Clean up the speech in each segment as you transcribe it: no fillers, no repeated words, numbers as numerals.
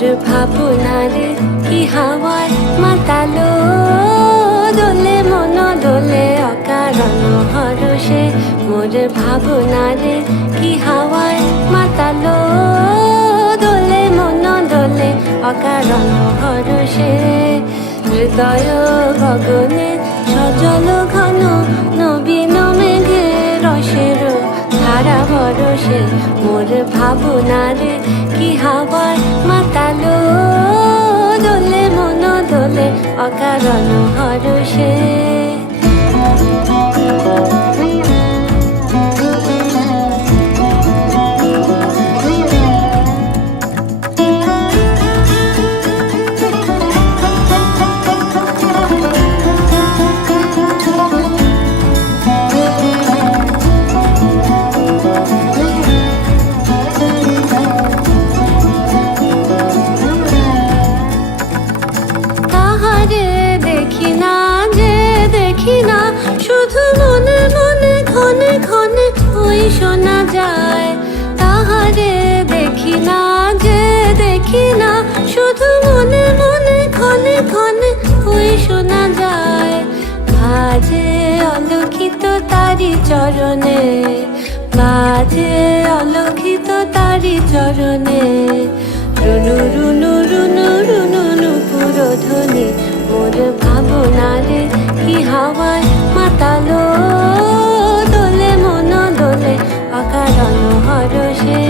মোর ভাবনারে কি হাওয়ায় মাতালো দোলে মন দোলে অকারণ হরষে মোর ভাবনারে কি হাওয়ায় মাতালো দোলে মন দোলে অকারণ হরষে হৃদয় গগনে সজল ঘন নবীন মেঘে রসের ধারা বরসে মোর ভাবনারে কি হাওয়ায় মাতালো দোলে মন দোলে অকারণ হরষে শুধু মনে মনে ক্ষণে ক্ষণে ওই শোনা যায় তাহারে দেখি না যে দেখি না শুধু মনে মনে ক্ষণে ক্ষণে ওই শোনা যায় বাজে অলক্ষিত তারি চরণে বাজে অলক্ষিত তারি চরণে রুনু রুনু রুনু রুনু নুপুর ধ্বনি মোর ভাবনারে কি হাওয়ায় মাতালো দোলে মন দোলে অকারণ হরষে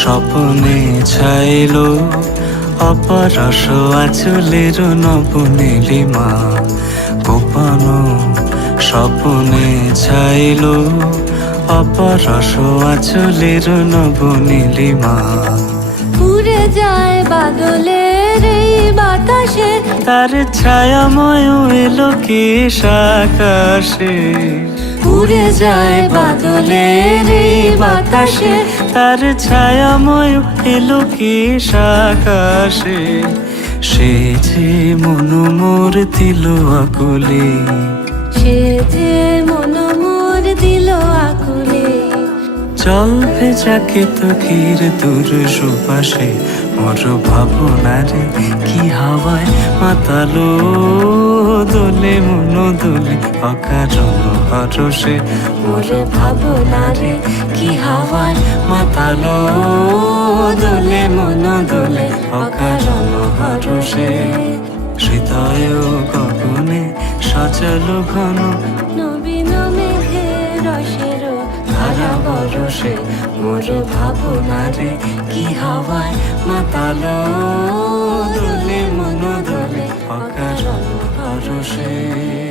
স্বপ্নে ছাইলো অপরস আচলের নবনীলিমা গোপন স্বপ্নে ছাইলো অপরস আচলের নবনীলিমা উড়ে যায় বাদলের এই বাতাসে তার ছায়াময় এলো কি আকাশে উড়ে যায় বাদলের এই বাতাসে তার ছায়াময় এলো কি আকাশে সে যে মন মোর দিল আকুলে সে যে মন মোর দিল আকুলে জল ভেজাকে তো ক্ষীর দূর সুপাশে মোর ভাবনারে কি হাওয়ায় মাতালো দোলে মন দোলে অকারণ হরষে মোর ভাবনারে কি হাওয়ায় মাতালো দোলে মন দোলে অকারণ হরষে হৃদয় গগনে সজল ঘন নবীন মেঘে রসের ধারা বরসে মোর ভাবনারে কি হাওয়ায় মাতালো দোলে মন দোলে অকারণ হরষে।